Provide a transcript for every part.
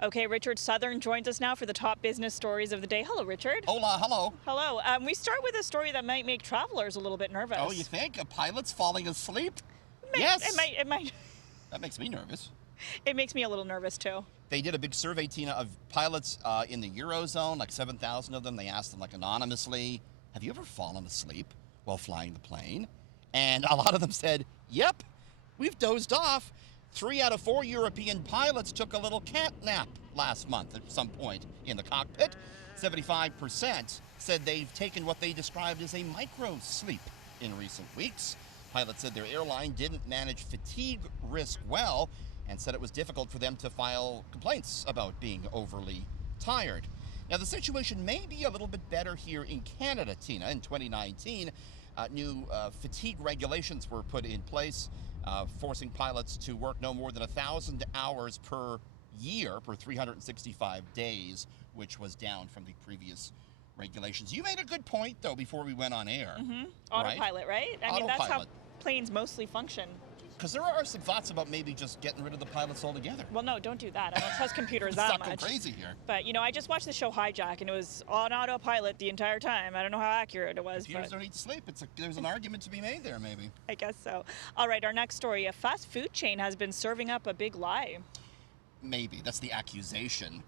Okay, Richard Southern joins us now for the top business stories of the day. Hello, Richard. Hola, hello. Hello. We start with a story that might make travelers a little bit nervous. Oh, you think? A pilot's falling asleep? It might. That makes me nervous. It makes me a little nervous, too. They did a big survey, Tina, of pilots in the Eurozone, like 7,000 of them. They asked them, like, anonymously, have you ever fallen asleep while flying the plane? And a lot of them said, yep, we've dozed off. 3 out of 4 European pilots took a little cat nap last month at some point in the cockpit. 75% said they've taken what they described as a micro-sleep in recent weeks. Pilots said their airline didn't manage fatigue risk well and said it was difficult for them to file complaints about being overly tired. Now, the situation may be a little bit better here in Canada, Tina. In 2019, new fatigue regulations were put in place, forcing pilots to work no more than 1,000 hours per year per 365 days, which was down from the previous regulations. You made a good point, though, before we went on air. Autopilot, right? I mean, that's how planes mostly function. Because there are some thoughts about maybe just getting rid of the pilots altogether. Well, no, don't do that. I don't trust computers that Let's much. not go crazy here. But, you know, I just watched the show Hijack, and it was on autopilot the entire time. I don't know how accurate it was. Computers don't need to sleep. There's an argument to be made there, maybe. I guess so. All right, our next story. A fast food chain has been serving up a big lie. Maybe. That's the accusation.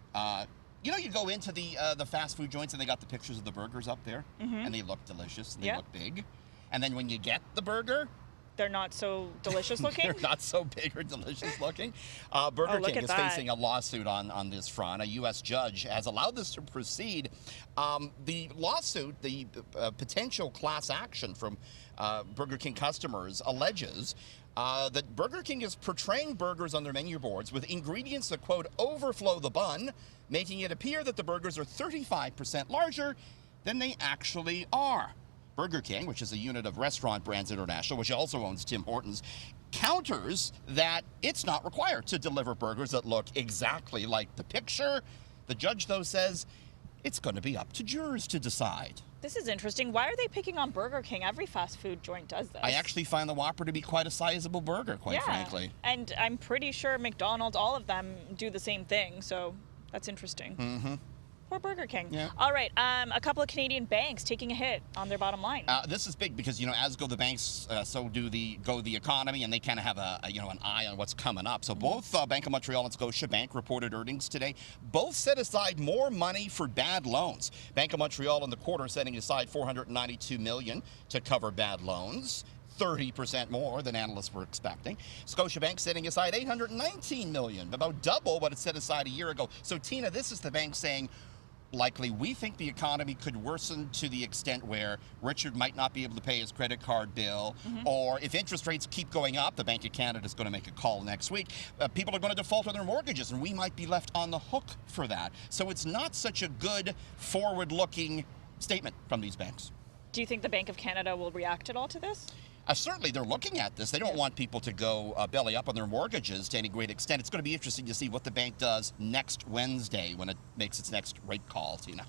You know, you go into the fast food joints, and they got the pictures of the burgers up there, and they look delicious, and they look big. And then when you get the burger, they're not so delicious looking? They're not so big or delicious looking. Burger King is facing a lawsuit on this front. A U.S. judge has allowed this to proceed. The lawsuit, the potential class action from Burger King customers alleges that Burger King is portraying burgers on their menu boards with ingredients that, quote, overflow the bun, making it appear that the burgers are 35% larger than they actually are. Burger King, which is a unit of Restaurant Brands International, which also owns Tim Hortons, counters that it's not required to deliver burgers that look exactly like the picture. The judge, though, says it's going to be up to jurors to decide. This is interesting. Why are they picking on Burger King? Every fast food joint does this. I actually find the Whopper to be quite a sizable burger, quite frankly. And I'm pretty sure McDonald's, all of them, do the same thing, so that's interesting. Poor Burger King. Yeah. All right, a couple of Canadian banks taking a hit on their bottom line. This is big because, you know, as go the banks, so do the economy, and they kind of have an eye on what's coming up. So both Bank of Montreal and Scotiabank reported earnings today. Both set aside more money for bad loans. Bank of Montreal in the quarter setting aside $492 million to cover bad loans. 30% more than analysts were expecting. Scotiabank setting aside $819 million, about double what it set aside a year ago. So, Tina, this is the bank saying, likely, we think the economy could worsen to the extent where Richard might not be able to pay his credit card bill, or if interest rates keep going up, the Bank of Canada is going to make a call next week, people are going to default on their mortgages, and we might be left on the hook for that. So it's not such a good forward-looking statement from these banks. Do you think the Bank of Canada will react at all to this? Certainly, they're looking at this. They don't want people to go belly up on their mortgages to any great extent. It's going to be interesting to see what the bank does next Wednesday when it makes its next rate call, Tina.